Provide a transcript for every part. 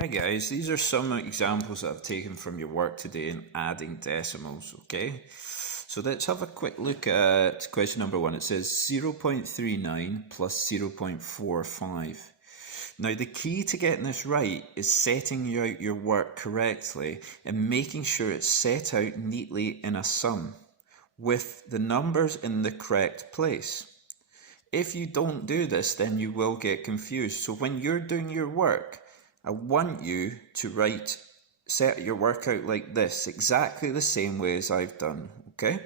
Hi guys, these are some examples that I've taken from your work today in adding decimals, okay? So let's have a quick look at question number 1. It says 0.39 plus 0.45. Now the key to getting this right is setting out your work correctly and making sure it's set out neatly in a sum with the numbers in the correct place. If you don't do this, then you will get confused. So when you're doing your work, I want you to set your work out like this, exactly the same way as I've done, okay?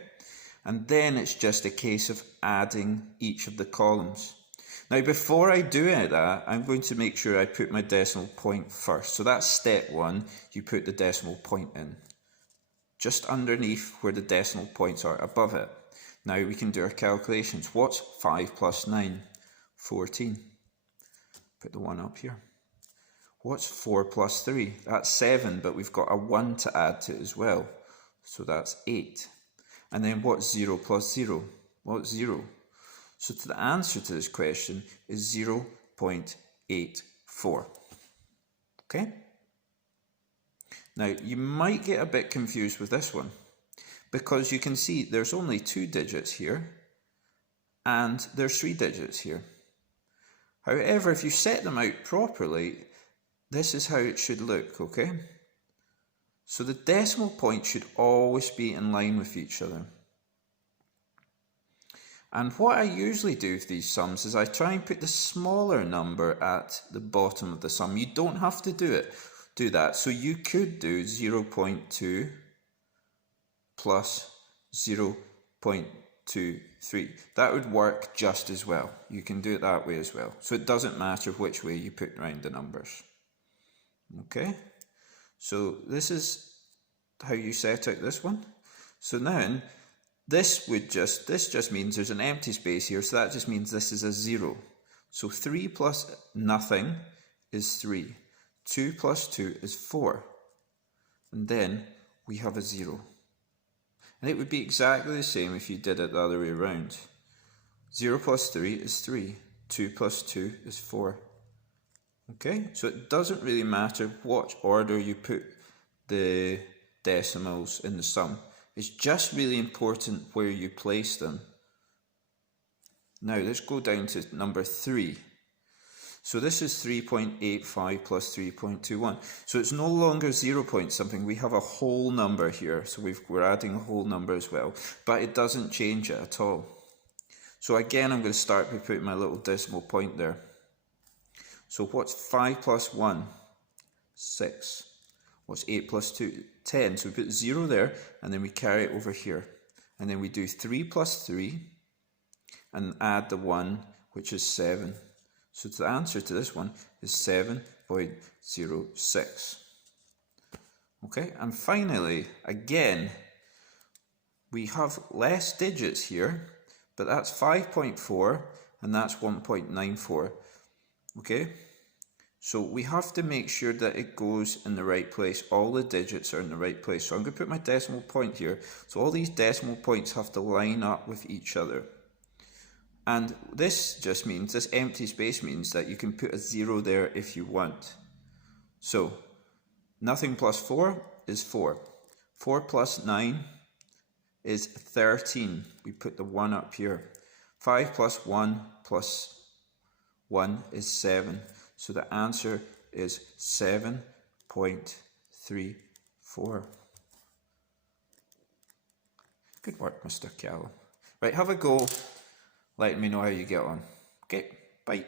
And then it's just a case of adding each of the columns. Now, before I do any of that, I'm going to make sure I put my decimal point first. So that's step 1, you put the decimal point in, just underneath where the decimal points are, above it. Now we can do our calculations. What's 5 plus 9? 14. Put the 1 up here. What's 4 plus 3? That's 7, but we've got a 1 to add to it as well. So that's 8. And then what's 0 plus 0? What's 0? So the answer to this question is 0.84. Okay? Now, you might get a bit confused with this one, because you can see there's only 2 digits here, and there's 3 digits here. However, if you set them out properly, this is how it should look, okay? So the decimal point should always be in line with each other. And what I usually do with these sums is I try and put the smaller number at the bottom of the sum. You don't have to do that. So you could do 0.2 plus 0.23. That would work just as well. You can do it that way as well. So it doesn't matter which way you put around the numbers. Okay, so this is how you set out this one. So now this just means there's an empty space here, so that just means this is a 0. So 3 plus nothing is 3. 2 plus 2 is 4. And then we have a 0. And it would be exactly the same if you did it the other way around. 0 plus 3 is 3. 2 plus 2 is 4. Okay, so it doesn't really matter what order you put the decimals in the sum. It's just really important where you place them. Now let's go down to number 3. So this is 3.85 plus 3.21. So it's no longer 0 point something. We have a whole number here. So we're adding a whole number as well. But it doesn't change it at all. So again, I'm going to start by putting my little decimal point there. So what's 5 plus 1? 6. What's 8 plus 2? 10. So we put 0 there, and then we carry it over here. And then we do 3 plus 3, and add the 1, which is 7. So the answer to this one is 7.06. Okay, and finally, again, we have less digits here, but that's 5.4, and that's 1.94. Okay, so we have to make sure that it goes in the right place. All the digits are in the right place. So I'm going to put my decimal point here. So all these decimal points have to line up with each other. And this just means, this empty space means that you can put a 0 there if you want. So nothing plus 4 is 4. 4 plus 9 is 13. We put the 1 up here. 5 plus 1 plus 1 is 7. So the answer is 7.34. Good work, Mr. Calum. Right, have a go. Let me know how you get on. Okay, bye.